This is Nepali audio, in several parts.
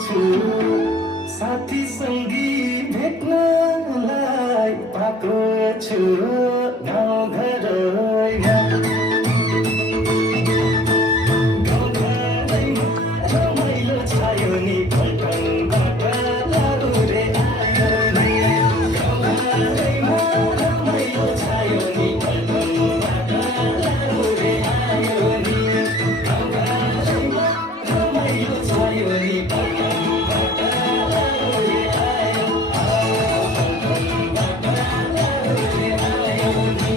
छु साथी सङ्गी भेट्नलाई पाएको छु गाउँघरैमा गाउँघरैमा रमाइलो छायो नि पल्टनबाट लाहुरे आयो नि गाउँघरैमा रमाइलो छायो नि पल्टनबाट लाहुरे आयो नि गाउँघरैमा रमाइलो छायो नि पल्टनबाट लाहुरे आयो पल्टनबाट लाहुरे आयो नि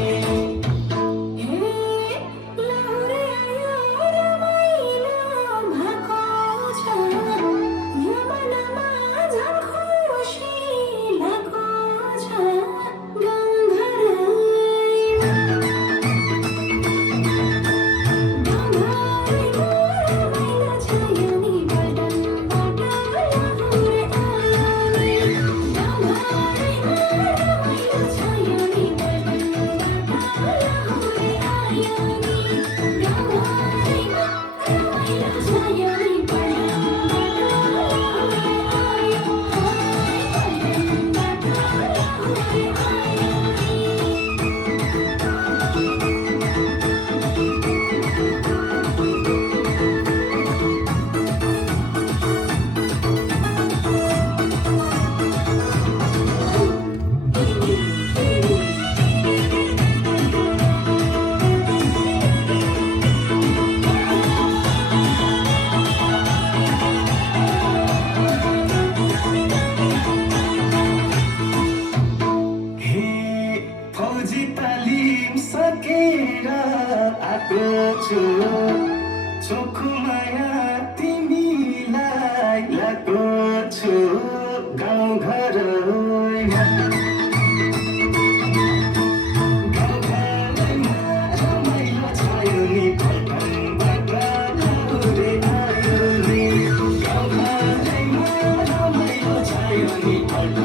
फौजी तालिम सकेर आएको छु चोखो माया तिमीलाई लागेको छु गाउँघरैमा गाउँघरैमा रमाइलो छायो नि पल्टनबाट लाहुरे आयो नि गाउँघरैमा रमाइलो छायो नि पल्टन